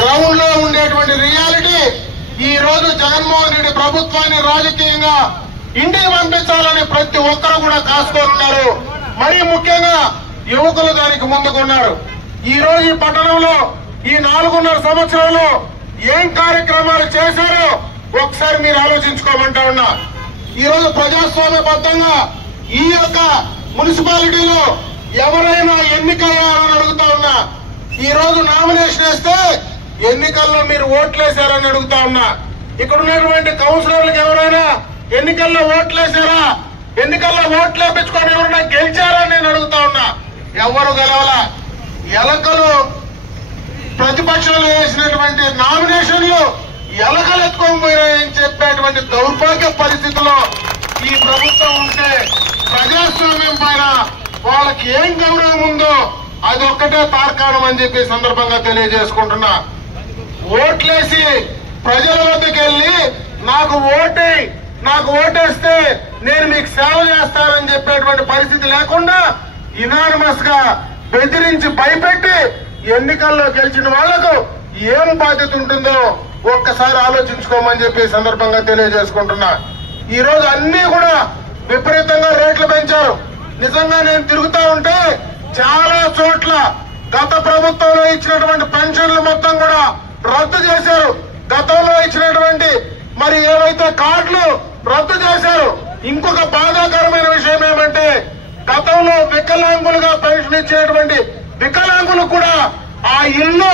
Ground లో ఉండేటువంటి reality ఈ రోజు జగన్మోహన్ రెడ్డి ప్రభుత్వాన్ని రాజకీయంగా ఇంటికి పంపించాలని ప్రతి ఒక్కరు కూడా కాసుకోనున్నారు. మరీ ముఖ్యంగా యువకులు దానికి ముందుకున్నారు. ఈ రోజు ఈ పట్టణంలో ఈ 4.5 సంవత్సరంలో ఏం కార్యక్రమాలు చేశారో ఒకసారి మీరు ఆలోచించుకోమంటా ఉన్నా. ఈ రోజు ప్రజాస్వామ్యబద్ధంగా ఈ యొక్క మున్సిపాలిటీలో ఎవరైనా ఎన్నికయ్యారని అడుగుతా ఉన్నా. ఈ రోజు నామినేషన్ వేస్తే ఎన్నికల్లో మీరు ఓట్లేశారని అడుగుతా ఉన్నా. ఇక్కడ ఉన్నటువంటి కౌన్సిలర్లకు ఎవరైనా ఎన్నికల్లో ఓట్లేశారా, ఎన్నికల్లో ఓట్లు వేయించుకొని ఎవరైనా గెలిచారా నేను అడుగుతా ఉన్నా. ఎవరు గెలవలా. ఎలకలు ప్రతిపక్షంలో వేసినటువంటి నామినేషన్లు ఎలకలు ఎత్తుకోకపోయాయని చెప్పేటువంటి దౌర్భాగ్య పరిస్థితిలో ఈ ప్రభుత్వం ఉంటే ప్రజాస్వామ్యం పైన వాళ్ళకి ఏం గౌరవం ఉందో అది ఒక్కటే తార్కాణం అని చెప్పి సందర్భంగా తెలియజేసుకుంటున్నా. ఓట్లేసి ప్రజల వద్దకు వెళ్లి నాకు ఓటేస్తే నేను మీకు సేవ చేస్తానని చెప్పేటువంటి పరిస్థితి లేకుండా ఇనానిమస్ గా బెదిరించి భయపెట్టి ఎన్నికల్లో గెలిచిన వాళ్లకు ఏం బాధ్యత ఉంటుందో ఒక్కసారి ఆలోచించుకోమని చెప్పి సందర్భంగా తెలియజేసుకుంటున్నా. ఈ రోజు అన్ని కూడా విపరీతంగా రేట్లు పెంచారు. నిజంగా నేను తిరుగుతా ఉంటే చాలా చోట్ల గత ప్రభుత్వంలో ఇచ్చినటువంటి పెన్షన్లు మొత్తం కూడా రద్దు చేశారు. గతంలో ఇచ్చినటువంటి మరి ఏవైతే కార్డులు రద్దు చేశారు. ఇంకొక బాధాకరమైన విషయం ఏమంటే గతంలో వికలాంగులుగా పెన్షన్ ఇచ్చేటువంటి వికలాంగులు కూడా ఆ ఇల్లు